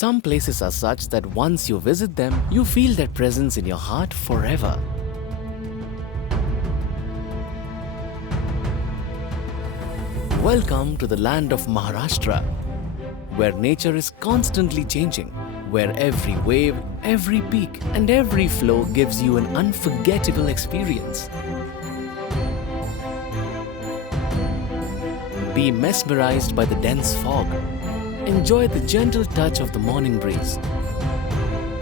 Some places are such that once you visit them, you feel their presence in your heart forever. Welcome to the land of Maharashtra, where nature is constantly changing, where every wave, every peak and every flow gives you an unforgettable experience. Be mesmerized by the dense fog. Enjoy the gentle touch of the morning breeze.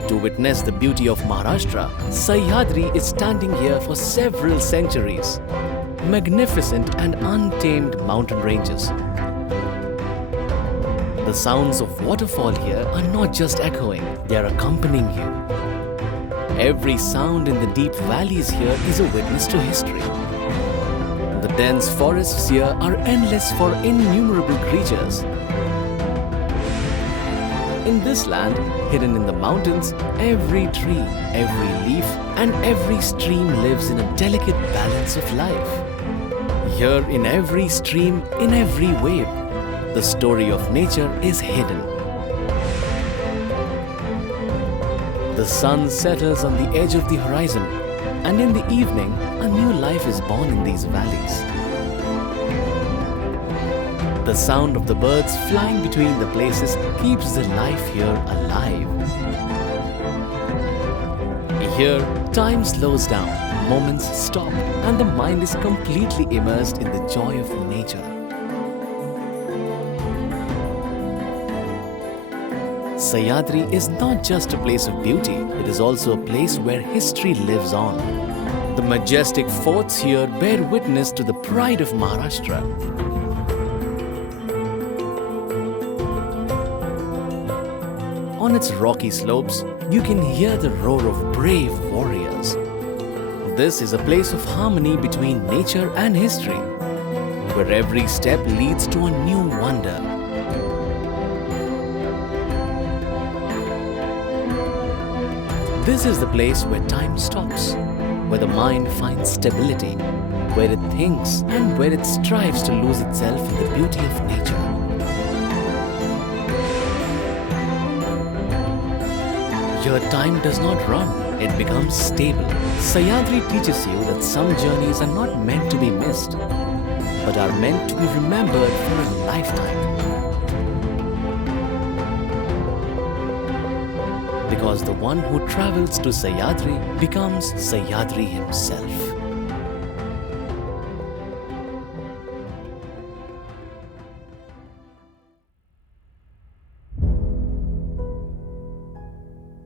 To witness the beauty of Maharashtra, Sahyadri is standing here for several centuries. Magnificent and untamed mountain ranges. The sounds of waterfall here are not just echoing, they are accompanying you. Every sound in the deep valleys here is a witness to history. The dense forests here are endless for innumerable creatures. In this land, hidden in the mountains, every tree, every leaf and every stream lives in a delicate balance of life. Here in every stream, in every wave, the story of nature is hidden. The sun settles on the edge of the horizon, and in the evening, a new life is born in these valleys. The sound of the birds flying between the places keeps the life here alive. Here, time slows down, moments stop, and the mind is completely immersed in the joy of nature. Sahyadri is not just a place of beauty, it is also a place where history lives on. The majestic forts here bear witness to the pride of Maharashtra. On its rocky slopes, you can hear the roar of brave warriors. This is a place of harmony between nature and history, where every step leads to a new wonder. This is the place where time stops, where the mind finds stability, where it thinks and where it strives to lose itself in the beauty of nature. Here time does not run, it becomes stable. Sahyadri teaches you that some journeys are not meant to be missed, but are meant to be remembered for a lifetime. Because the one who travels to Sahyadri becomes Sahyadri himself.